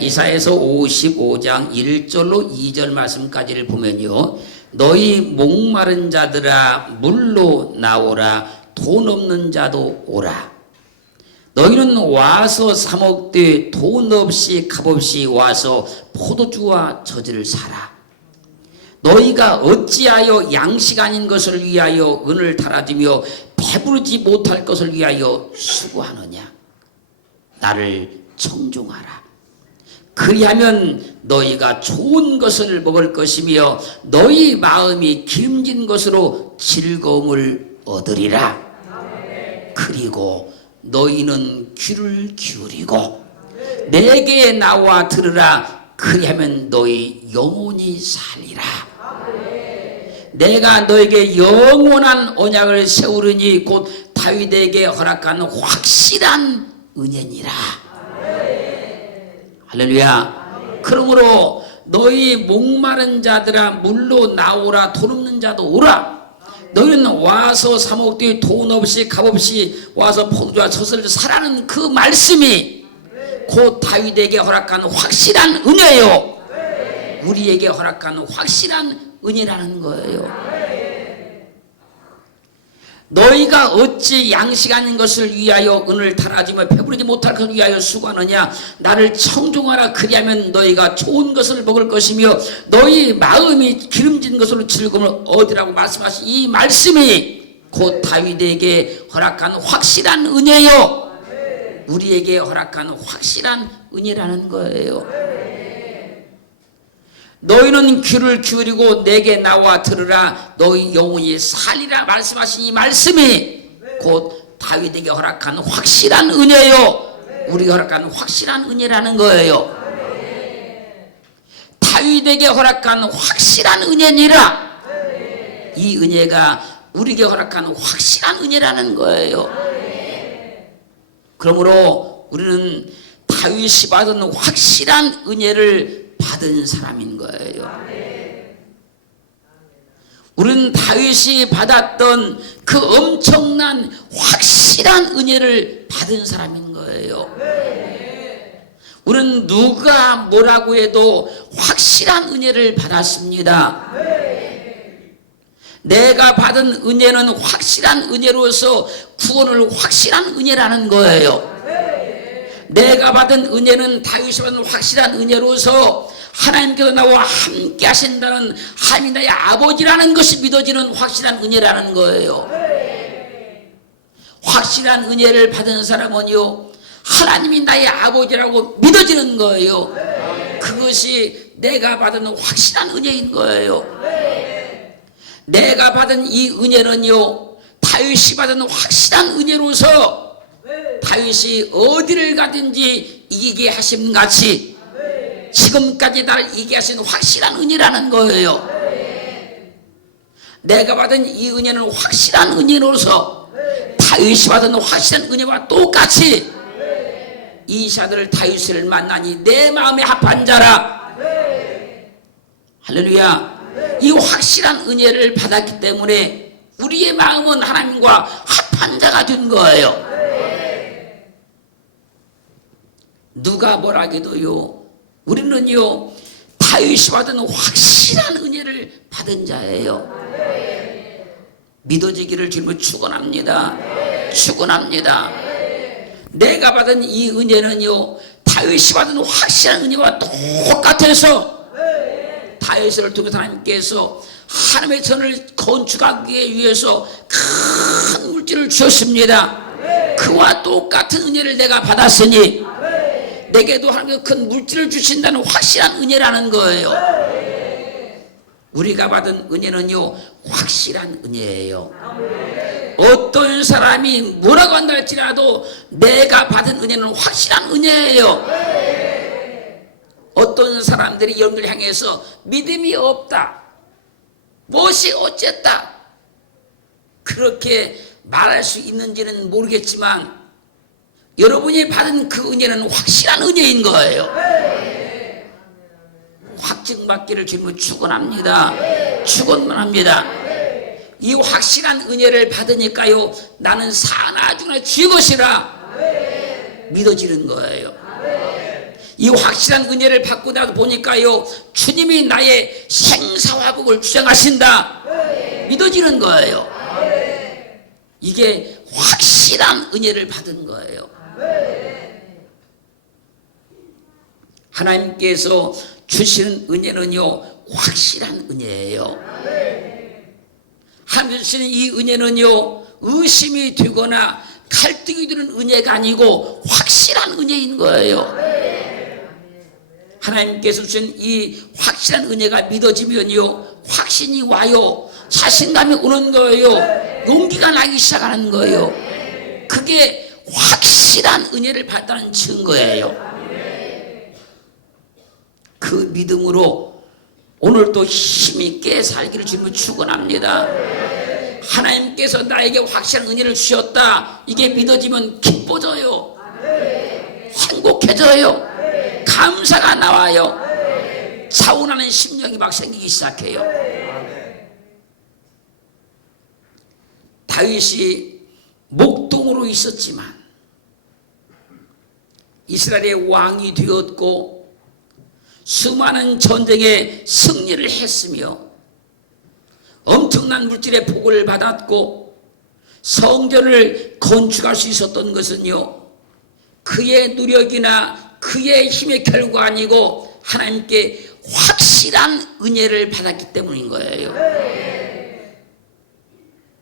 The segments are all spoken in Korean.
이사야서 55장 1절로 2절 말씀까지를 보면요, 너희 목마른 자들아 물로 나오라, 돈 없는 자도 오라. 너희는 와서 사 먹되 돈 없이 값없이 와서 포도주와 저지를 사라. 너희가 어찌하여 양식 아닌 것을 위하여 은을 달아주며 배부르지 못할 것을 위하여 수고하느냐. 나를 청종하라. 그리하면 너희가 좋은 것을 먹을 것이며 너희 마음이 기름진 것으로 즐거움을 얻으리라. 그리고 너희는 귀를 기울이고 내게 나와 들으라. 그리하면 너희 영원히 살리라. 내가 너에게 영원한 언약을 세우리니 곧 다윗에게 허락한 확실한 은혜니라. 할렐루야. 그러므로 너희 목마른 자들아 물로 나오라, 돈 없는 자도 오라. 너희는 와서 사 먹되 돈 없이 값없이 와서 포도주와 젖을 사라는 그 말씀이 곧 다윗에게 허락한 확실한 은혜요, 우리에게 허락한 확실한 은혜라는 거예요. 너희가 어찌 양식 아닌 것을 위하여 은을 달아주며 배부르지 못할 것을 위하여 수고하느냐. 나를 청종하라. 그리하면 너희가 좋은 것을 먹을 것이며 너희 마음이 기름진 것으로 즐거움을 얻으라고 말씀하신 이 말씀이 곧 다윗에게 허락한 확실한 은혜요, 우리에게 허락한 확실한 은혜라는 거예요. 너희는 귀를 기울이고 내게 나와 들으라. 너희 영혼이 살리라 말씀하신 이 말씀이 곧 다윗에게 허락한 확실한 은혜요, 우리가 허락한 확실한 은혜라는 거예요. 다윗에게 허락한 확실한 은혜니라. 이 은혜가 우리에게 허락한 확실한 은혜라는 거예요. 그러므로 우리는 다윗이 받은 확실한 은혜를 받은 사람인 거예요. 우리는 다윗이 받았던 그 엄청난 확실한 은혜를 받은 사람인 거예요. 우리는 누가 뭐라고 해도 확실한 은혜를 받았습니다. 내가 받은 은혜는 확실한 은혜로서 구원을 확실한 은혜라는 거예요. 내가 받은 은혜는 다윗이 받은 확실한 은혜로서 하나님께서 나와 함께 하신다는 하나님이 나의 아버지라는 것이 믿어지는 확실한 은혜라는 거예요. 확실한 은혜를 받은 사람은요, 하나님이 나의 아버지라고 믿어지는 거예요. 그것이 내가 받은 확실한 은혜인 거예요. 내가 받은 이 은혜는요, 다윗이 받은 확실한 은혜로서 다윗이 어디를 가든지 이기게 하심 같이 지금까지 나를 이기게 하신 확실한 은혜라는 거예요. 내가 받은 이 은혜는 확실한 은혜로서 다윗이 받은 확실한 은혜와 똑같이 이 자들을 다윗을 만나니 내 마음에 합한 자라. 할렐루야. 이 확실한 은혜를 받았기 때문에 우리의 마음은 하나님과 합한 자가 된 거예요. 누가 뭐라기도요, 우리는요 다윗이 받은 확실한 은혜를 받은 자예요. 믿어지기를 주님을 축원합니다. 축원합니다. 내가 받은 이 은혜는요 다윗이 받은 확실한 은혜와 똑같아서 다윗을 통해서 하나님께서 하나님의 전을 건축하기 위해서 큰 물질을 주셨습니다. 그와 똑같은 은혜를 내가 받았으니 내게도 하나님께서 큰 물질을 주신다는 확실한 은혜라는 거예요. 우리가 받은 은혜는요 확실한 은혜예요. 어떤 사람이 뭐라고 한다 할지라도 내가 받은 은혜는 확실한 은혜예요. 어떤 사람들이 여러분들 향해서 믿음이 없다, 무엇이 어쨌다, 그렇게 말할 수 있는지는 모르겠지만 여러분이 받은 그 은혜는 확실한 은혜인 거예요. 확증받기를 주님은 축원합니다. 축원만 합니다. 이 확실한 은혜를 받으니까요 나는 사나 죽으나 주의 것이라 믿어지는 거예요. 이 확실한 은혜를 받고 나서 보니까요, 주님이 나의 생사화복을 주장하신다. 믿어지는 거예요. 이게 확실한 은혜를 받은 거예요. 하나님께서 주시는 은혜는요, 확실한 은혜예요. 하나님 주시는 이 은혜는요, 의심이 되거나 갈등이 되는 은혜가 아니고 확실한 은혜인 거예요. 하나님께서 주신 이 확실한 은혜가 믿어지면요, 확신이 와요. 자신감이 오는 거예요. 용기가 나기 시작하는 거예요. 그게 확실한 은혜를 받았다는 증거예요. 그 믿음으로 오늘도 힘있게 살기를 주님을 축원합니다. 하나님께서 나에게 확실한 은혜를 주셨다. 이게 믿어지면 기뻐져요. 행복해져요. 감사가 나와요. 차원하는 심령이 막 생기기 시작해요. 다윗이 목동으로 있었지만 이스라엘의 왕이 되었고 수많은 전쟁에 승리를 했으며 엄청난 물질의 복을 받았고 성전을 건축할 수 있었던 것은요, 그의 노력이나 그의 힘의 결과 아니고 하나님께 확실한 은혜를 받았기 때문인 거예요.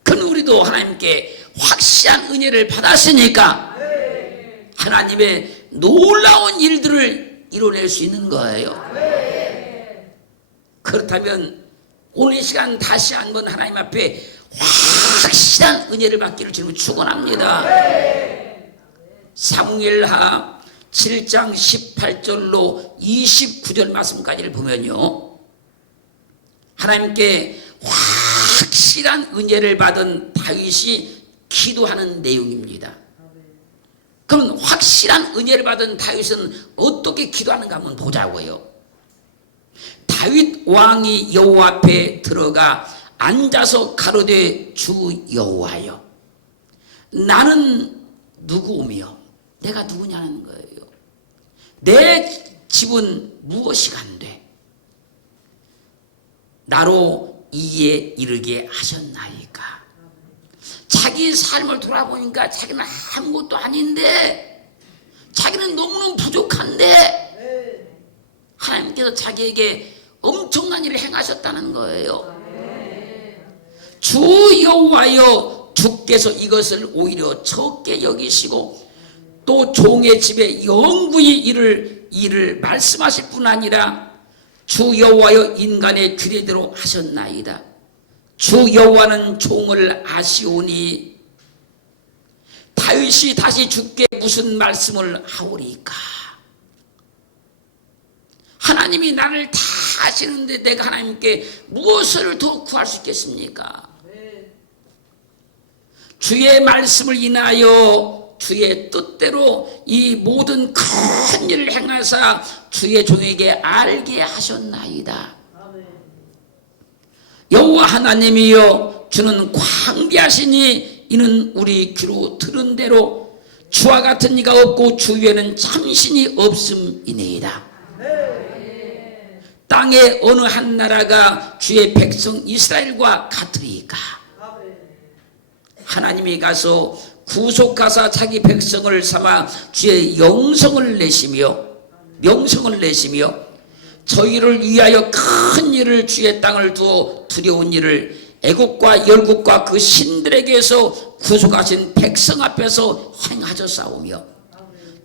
그럼 우리도 하나님께 확실한 은혜를 받았으니까 하나님의 놀라운 일들을 이뤄낼 수 있는 거예요. 그렇다면 오늘 이 시간 다시 한번 하나님 앞에 확실한 은혜를 받기를 주님을 축원합니다. 사무엘하 7장 18절로 29절 말씀까지를 보면요, 하나님께 확실한 은혜를 받은 다윗이 기도하는 내용입니다. 그럼 확실한 은혜를 받은 다윗은 어떻게 기도하는가 한번 보자고요. 다윗 왕이 여호와 앞에 들어가 앉아서 가로되 주 여호와여, 나는 누구오며 내가 누구냐는 거예요. 내 집은 무엇이간데 나로 이에 이르게 하셨나이까. 자기 삶을 돌아보니까 자기는 아무것도 아닌데, 자기는 너무너무 부족한데 하나님께서 자기에게 엄청난 일을 행하셨다는 거예요. 주 여호와여, 주께서 이것을 오히려 적게 여기시고 또 종의 집에 영구히 이를 말씀하실 뿐 아니라 주 여호와여 인간의 규례대로 하셨나이다. 주 여호와는 종을 아시오니 다윗이 다시 주께 무슨 말씀을 하오리까. 하나님이 나를 다 아시는데 내가 하나님께 무엇을 더 구할 수 있겠습니까? 주의 말씀을 인하여 주의 뜻대로 이 모든 큰 일을 행하사 주의 종에게 알게 하셨나이다. 여호와 하나님이여, 주는 광대하시니 이는 우리 귀로 들은 대로 주와 같은 이가 없고 주 위에는 참신이 없음이니이다. 땅의 어느 한 나라가 주의 백성 이스라엘과 같으리까. 하나님이 가서 구속하사 자기 백성을 삼아 주의 명성을 내시며 저희를 위하여 큰 일을 주의 땅을 두어 두려운 일을 애국과 열국과 그 신들에게서 구속하신 백성 앞에서 행하셨사오며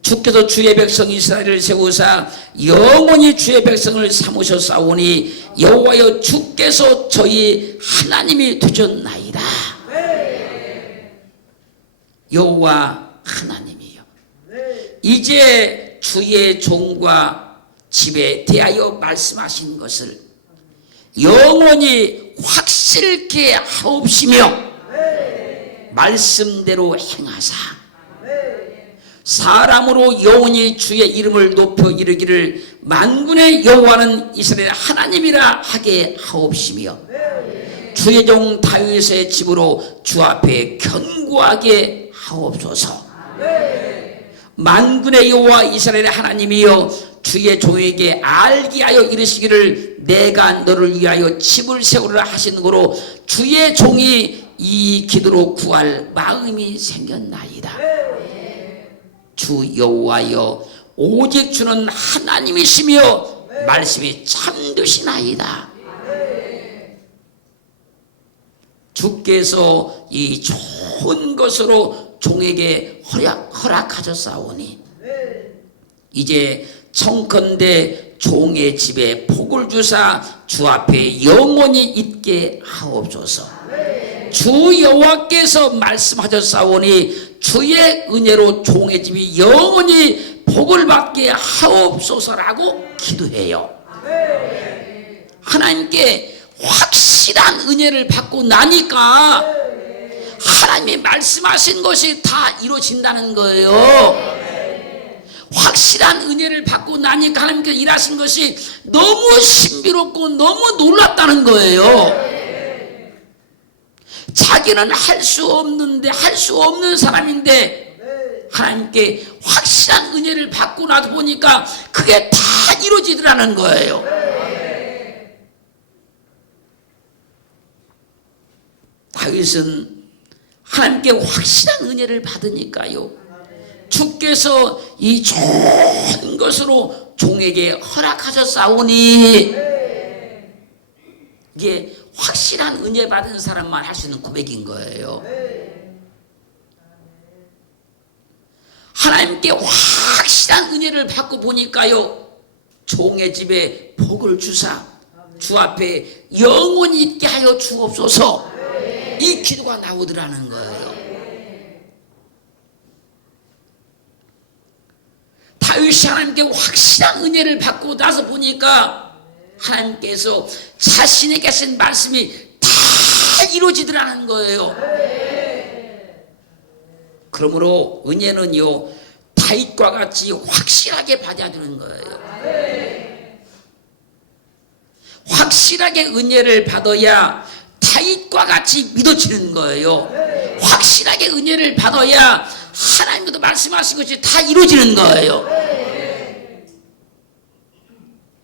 주께서 주의 백성 이스라엘을 세우사 영원히 주의 백성을 삼으셨사오니 여호와여, 주께서 저희 하나님이 되셨나이다. 여호와 하나님이요, 이제 주의 종과 집에 대하여 말씀하신 것을 영원히 확실케 하옵시며 말씀대로 행하사 사람으로 영원히 주의 이름을 높여 이르기를 만군의 여호와는 이스라엘 하나님이라 하게 하옵시며 주의 종 다윗의 집으로 주 앞에 견고하게 하옵소서. 만군의 여호와 이스라엘의 하나님이여, 주의 종에게 알게 하여 이르시기를 내가 너를 위하여 집을 세우리라 하시는 거로 주의 종이 이 기도로 구할 마음이 생겼나이다. 주 여호와여 오직 주는 하나님이시며 말씀이 참되시나이다. 주께서 이 좋은 것으로 종에게 허락하셨사오니 이제 청컨대 종의 집에 복을 주사 주 앞에 영원히 있게 하옵소서. 주 여호와께서 말씀하셨사오니 주의 은혜로 종의 집이 영원히 복을 받게 하옵소서라고 기도해요. 하나님께 확실한 은혜를 받고 나니까 하나님이 말씀하신 것이 다 이루어진다는 거예요. 확실한 은혜를 받고 나니까 하나님께서 일하신 것이 너무 신비롭고 너무 놀랍다는 거예요. 자기는 할 수 없는데 할 수 없는 사람인데 하나님께 확실한 은혜를 받고 나서 보니까 그게 다 이루어지더라는 거예요. 다윗은 하나님께 확실한 은혜를 받으니까요, 주께서 이 좋은 것으로 종에게 허락하셨사오니, 이게 확실한 은혜 받은 사람만 할 수 있는 고백인 거예요. 하나님께 확실한 은혜를 받고 보니까요, 종의 집에 복을 주사 주 앞에 영원히 있게 하여 주옵소서, 이 기도가 나오더라는 거예요. 다윗이 하나님께 확실한 은혜를 받고 나서 보니까 하나님께서 자신에게 하신 말씀이 다 이루어지더라는 거예요. 그러므로 은혜는요, 다윗과 같이 확실하게 받아야 되는 거예요. 확실하게 은혜를 받아야 다윗과 같이 믿어지는 거예요. 확실하게 은혜를 받아야 하나님께서 말씀하신 것이 다 이루어지는 거예요.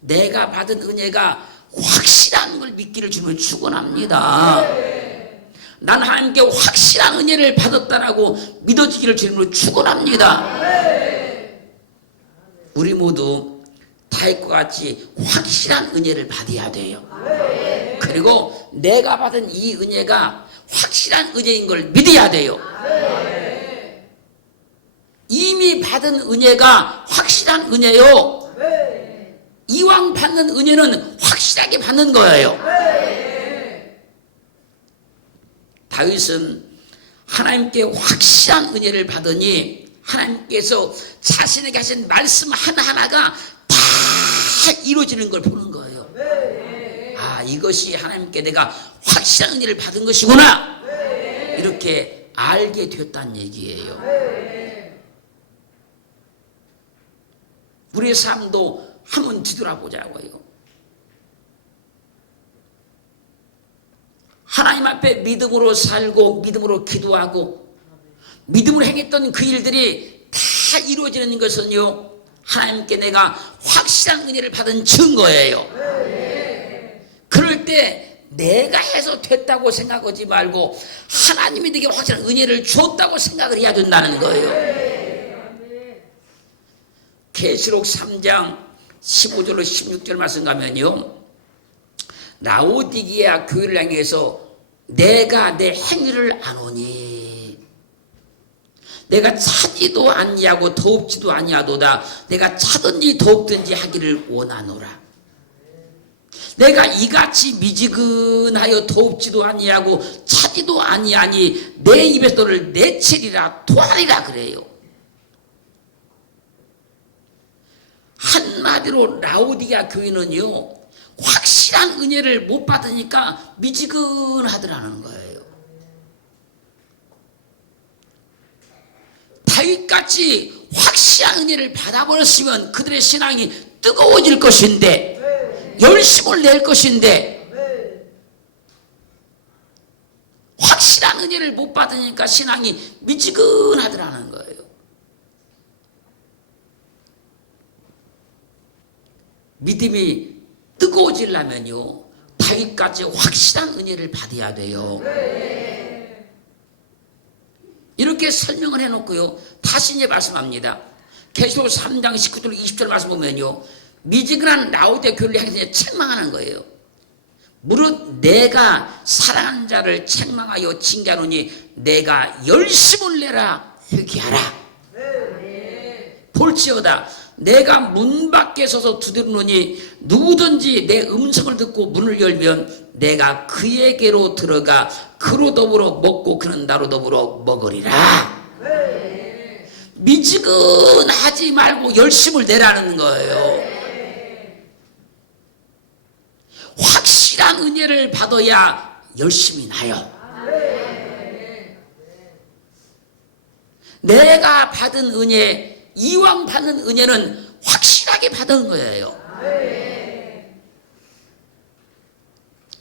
내가 받은 은혜가 확실한 걸 믿기를 주면 축원합니다. 난 하나님께 확실한 은혜를 받았다라고 믿어지기를 주님으로 축원합니다. 우리 모두 다윗과 같이 확실한 은혜를 받아야 돼요. 그리고 내가 받은 이 은혜가 확실한 은혜인 걸 믿어야 돼요. 이미 받은 은혜가 확실한 은혜요, 이왕 받는 은혜는 확실하게 받는 거예요. 다윗은 하나님께 확실한 은혜를 받으니 하나님께서 자신에게 하신 말씀 하나하나가 다 이루어지는 걸 보는 거예요. 아, 이것이 하나님께 내가 확실한 은혜를 받은 것이구나, 이렇게 알게 되었다는 얘기예요. 우리의 삶도 한번 뒤돌아보자고요. 하나님 앞에 믿음으로 살고 믿음으로 기도하고 믿음으로 행했던 그 일들이 다 이루어지는 것은요, 하나님께 내가 확실한 은혜를 받은 증거예요. 그럴 때 내가 해서 됐다고 생각하지 말고 하나님이 내게 확실한 은혜를 줬다고 생각을 해야 된다는 거예요. 계시록 3장 15절로 16절 말씀 가면요, 라오디게아 교회를 향해서 내가 내 행위를 아노니 내가 차지도 아니하고 더웁지도 아니하도다. 내가 차든지 더웁든지 하기를 원하노라. 내가 이같이 미지근하여 더웁지도 아니하고 차지도 아니하니 내 입에서 너를 내치리라 토하리라 그래요. 한마디로 라오디게아 교회는요, 확실한 은혜를 못 받으니까 미지근하더라는 거예요. 다윗같이 확실한 은혜를 받아버렸으면 그들의 신앙이 뜨거워질 것인데, 열심을 낼 것인데, 확실한 은혜를 못 받으니까 신앙이 미지근하더라는 거예요. 믿음이 뜨거워지려면요, 다윗같이 확실한 은혜를 받아야 돼요. 이렇게 설명을 해놓고요, 다시 이제 말씀합니다. 계시록 3장 19절 20절 말씀 보면요, 미지근한 라오디게 교회를 향해서 책망하는 거예요. 무릇 내가 사랑하는 자를 책망하여 징계하노니 내가 열심을 내라 회개하라. 볼지어다 내가 문 밖에 서서 두드리노니 누구든지 내 음성을 듣고 문을 열면 내가 그에게로 들어가 그로 더불어 먹고 그는 나로 더불어 먹으리라. 미지근하지 말고 열심을 내라는 거예요. 확실한 은혜를 받아야 열심히 나요. 내가 받은 은혜, 이왕 받는 은혜는 확실하게 받은 거예요.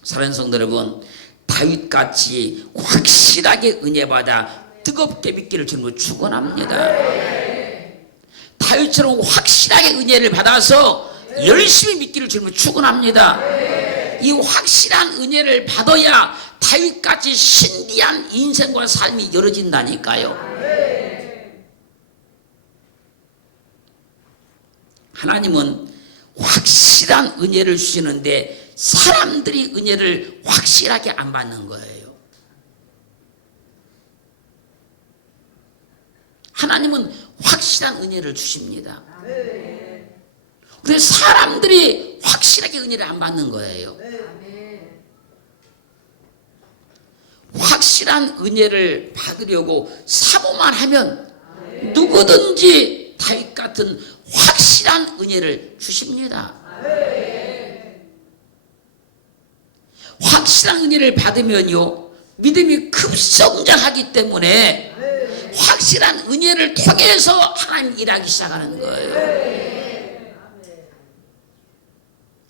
사랑하는 성도 여러분, 다윗같이 확실하게 은혜 받아 뜨겁게 믿기를 주님으로 축원합니다. 다윗처럼 확실하게 은혜를 받아서 열심히 믿기를 주님으로 축원합니다. 이 확실한 은혜를 받아야 다윗같이 신비한 인생과 삶이 열어진다니까요. 하나님은 확실한 은혜를 주시는데 사람들이 은혜를 확실하게 안 받는 거예요. 하나님은 확실한 은혜를 주십니다. 그런데 사람들이 확실하게 은혜를 안 받는 거예요. 확실한 은혜를 받으려고 사모만 하면 누구든지 다윗 같은 확실한 은혜를 주십니다. 확실한 은혜를 받으면요, 믿음이 급성장하기 때문에 확실한 은혜를 통해서 하나님 일하기 시작하는 거예요.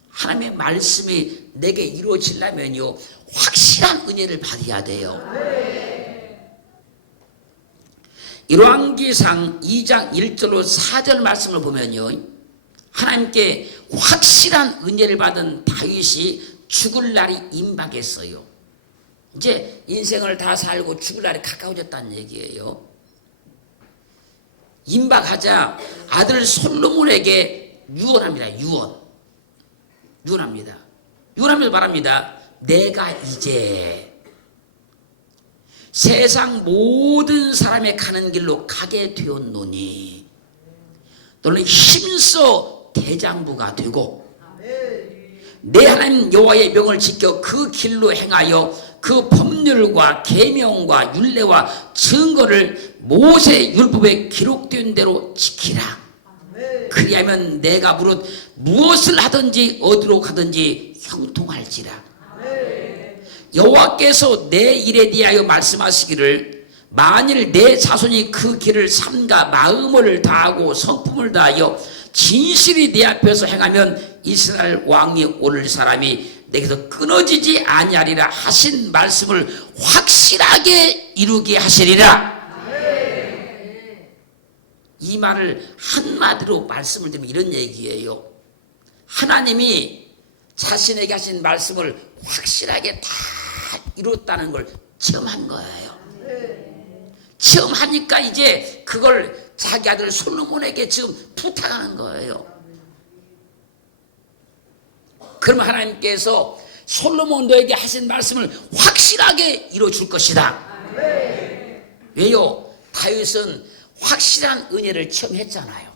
하나님의 말씀이 내게 이루어지려면요, 확실한 은혜를 받아야 돼요. 열왕기상 2장 1절로 4절 말씀을 보면요, 하나님께 확실한 은혜를 받은 다윗이 죽을 날이 임박했어요. 이제 인생을 다 살고 죽을 날이 가까워졌다는 얘기예요. 임박하자 아들 솔로몬에게 유언합니다. 유언합니다. 유언하면서 말합니다. 내가 이제 세상 모든 사람의 가는 길로 가게 되었노니 너는 힘써 대장부가 되고 내 하나님 여호와의 명을 지켜 그 길로 행하여 그 법률과 계명과 율례와 증거를 모세 율법에 기록된 대로 지키라. 그리하면 내가 무엇을 하든지 어디로 가든지 형통할지라. 여호와께서 내 일에 대하여 말씀하시기를 만일 내 자손이 그 길을 삼가 마음을 다하고 성품을 다하여 진실이 내 앞에서 행하면 이스라엘 왕이 오를 사람이 내게서 끊어지지 아니하리라 하신 말씀을 확실하게 이루게 하시리라. 이 말을 한마디로 말씀을 드리면 이런 얘기예요. 하나님이 자신에게 하신 말씀을 확실하게 다 이뤘다는 걸 체험한 거예요. 체험하니까 이제 그걸 자기 아들 솔로몬에게 지금 부탁하는 거예요. 그럼 하나님께서 솔로몬 너에게 하신 말씀을 확실하게 이루어줄 것이다. 왜요? 다윗은 확실한 은혜를 체험했잖아요.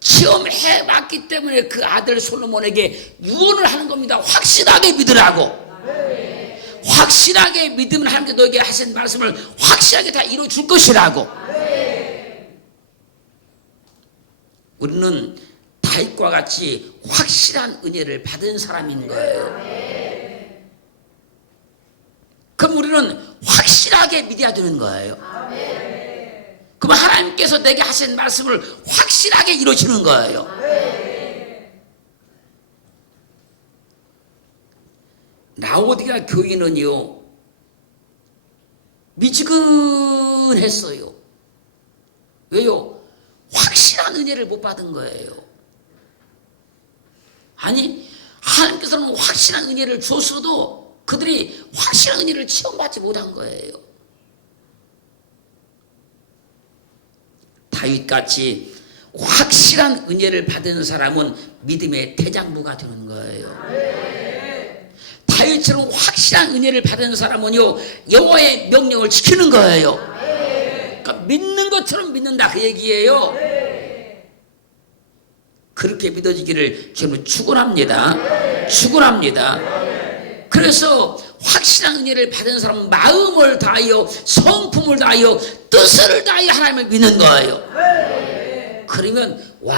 체험해봤기 때문에 그 아들 솔로몬에게 유언을 하는 겁니다. 확실하게 믿으라고. 확실하게 믿으면 하나님께 너에게 하신 말씀을 확실하게 다 이루어줄 것이라고. 우리는 다윗과 같이 확실한 은혜를 받은 사람인 거예요. 그럼 우리는 확실하게 믿어야 되는 거예요. 그럼 하나님께서 내게 하신 말씀을 확실하게 이루어지는 거예요. 라오디게아 교인은요, 미지근했어요. 왜요? 확실한 은혜를 못 받은 거예요. 아니, 하나님께서는 확실한 은혜를 줬어도 그들이 확실한 은혜를 체험받지 못한 거예요. 다윗같이 확실한 은혜를 받은 사람은 믿음의 대장부가 되는 거예요. 다윗처럼 확실한 은혜를 받은 사람은요, 여호와의 명령을 지키는 거예요. 그러니까 믿는 것처럼 믿는다 그 얘기예요. 그렇게 믿어지기를 저는 축원합니다. 축원합니다. 그래서 확실한 은혜를 받은 사람은 마음을 다하여 성품을 다하여 뜻을 다하여 하나님을 믿는 거예요. 그러면 와,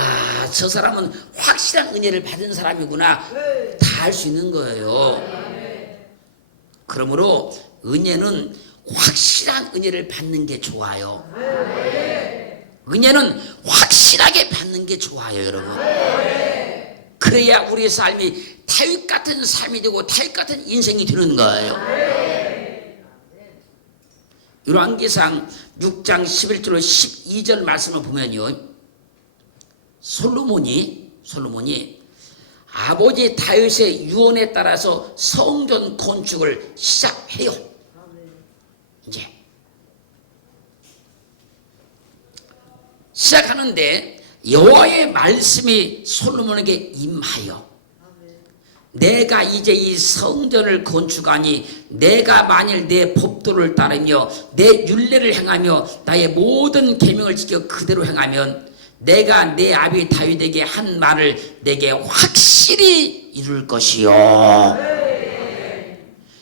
저 사람은 확실한 은혜를 받은 사람이구나 다 알 수 있는 거예요. 그러므로 은혜는 확실한 은혜를 받는 게 좋아요. 은혜는 확실하게 받는 게 좋아요, 여러분. 그래야 우리의 삶이 다윗 같은 삶이 되고 다윗 같은 인생이 되는 거예요. 열왕기상 6장 11절 12절 말씀을 보면요, 솔로몬이 아버지 다윗의 유언에 따라서 성전 건축을 시작해요. 이제 시작하는데 여호와의 말씀이 솔로몬에게 임하여 내가 이제 이 성전을 건축하니 내가 만일 내 법도를 따르며 내 율례를 행하며 나의 모든 계명을 지켜 그대로 행하면 내가 내 아비 다윗에게 한 말을 내게 확실히 이룰 것이요.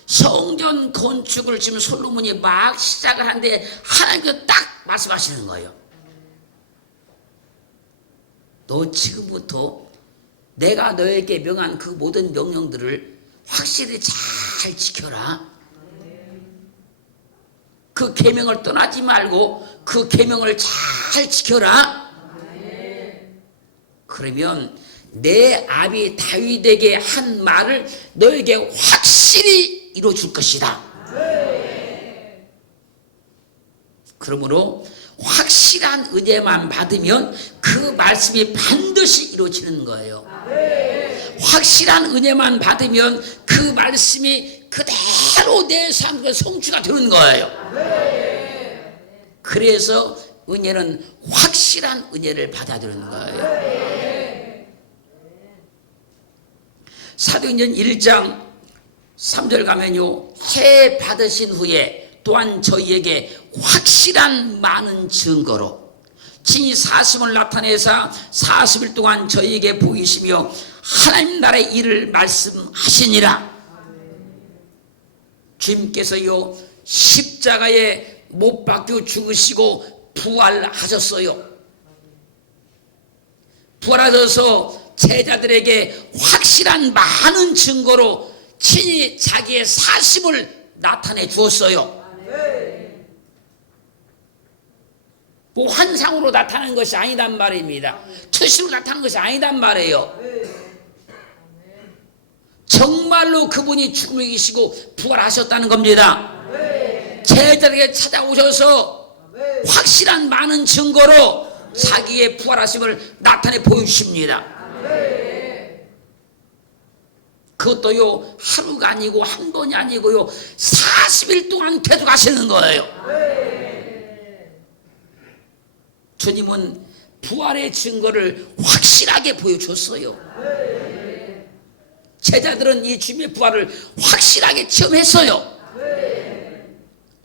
성전 건축을 지금 솔로몬이 막 시작을 하는데 하나님께서 딱 말씀하시는 거예요. 너 지금부터 내가 너에게 명한 그 모든 명령들을 확실히 잘 지켜라. 그 계명을 떠나지 말고 그 계명을 잘 지켜라. 그러면 내 아비 다윗에게 한 말을 너에게 확실히 이루어줄 것이다. 그러므로 확실한 은혜만 받으면 그 말씀이 반드시 이루어지는 거예요. 확실한 은혜만 받으면 그 말씀이 그대로 내 삶과 성취가 되는 거예요. 그래서 은혜는 확실한 은혜를 받아들이는 거예요. 사도행전 1장 3절 가면요, 해 받으신 후에 또한 저희에게 확실한 많은 증거로 친히 사심을 나타내사 40일 동안 저희에게 보이시며 하나님 나라의 일을 말씀하시니라. 주님께서요 십자가에 못 박혀 죽으시고 부활하셨어요. 부활하셔서 제자들에게 확실한 많은 증거로 친히 자기의 사심을 나타내 주었어요. 뭐 환상으로 나타나는 것이 아니단 말입니다. 투시로 나타나는 것이 아니단 말이에요. 정말로 그분이 죽음을 이기시고 부활하셨다는 겁니다. 제자들에게 찾아오셔서 확실한 많은 증거로 자기의 부활하심을 나타내 보여주십니다. 그것도요 하루가 아니고 한 번이 아니고요 40일 동안 계속 하시는 거예요. 주님은 부활의 증거를 확실하게 보여줬어요. 제자들은 이 주님의 부활을 확실하게 체험했어요.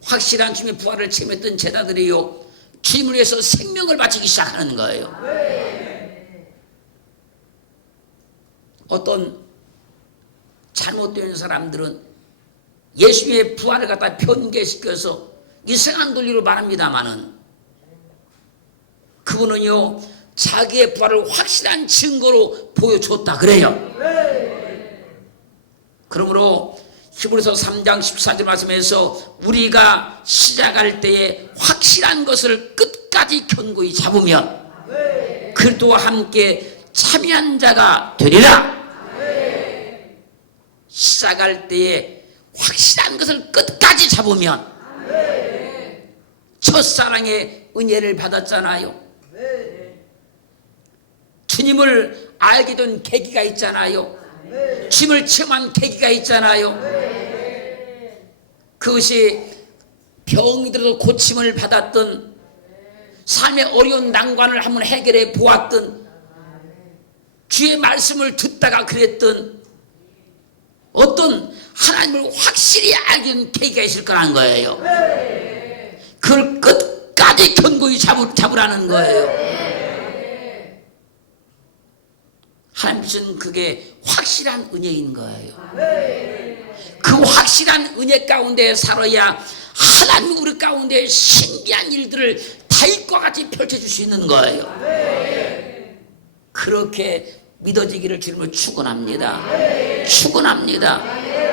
확실한 주님의 부활을 체험했던 제자들이요 주님을 위해서 생명을 바치기 시작하는 거예요. 어떤 잘못된 사람들은 예수님의 부활을 갖다 변개시켜서 이상한 논리로 말합니다마는 그분은요 자기의 부활을 확실한 증거로 보여줬다 그래요. 그러므로 히브리서 3장 14절 말씀에서 우리가 시작할 때에 확실한 것을 끝까지 견고히 잡으면 그리스도와 함께 참여한 자가 되리라. 시작할 때에 확실한 것을 끝까지 잡으면 첫사랑의 은혜를 받았잖아요. 주님을 알게 된 계기가 있잖아요. 주님을 체험한 계기가 있잖아요. 그것이 병이 들어도 고침을 받았던, 삶의 어려운 난관을 한번 해결해 보았던, 주의 말씀을 듣다가 그랬던, 어떤 하나님을 확실히 알게 된 계기가 있을 거라는 거예요. 그걸 끝까지 견고히 잡으라는 거예요. 하나님 주신 그게 확실한 은혜인 거예요. 그 확실한 은혜 가운데 살아야 하나님 우리 가운데 신기한 일들을 다윗과 같이 펼쳐줄 수 있는 거예요. 그렇게 믿어지기를 주님을 축원합니다. 축원합니다.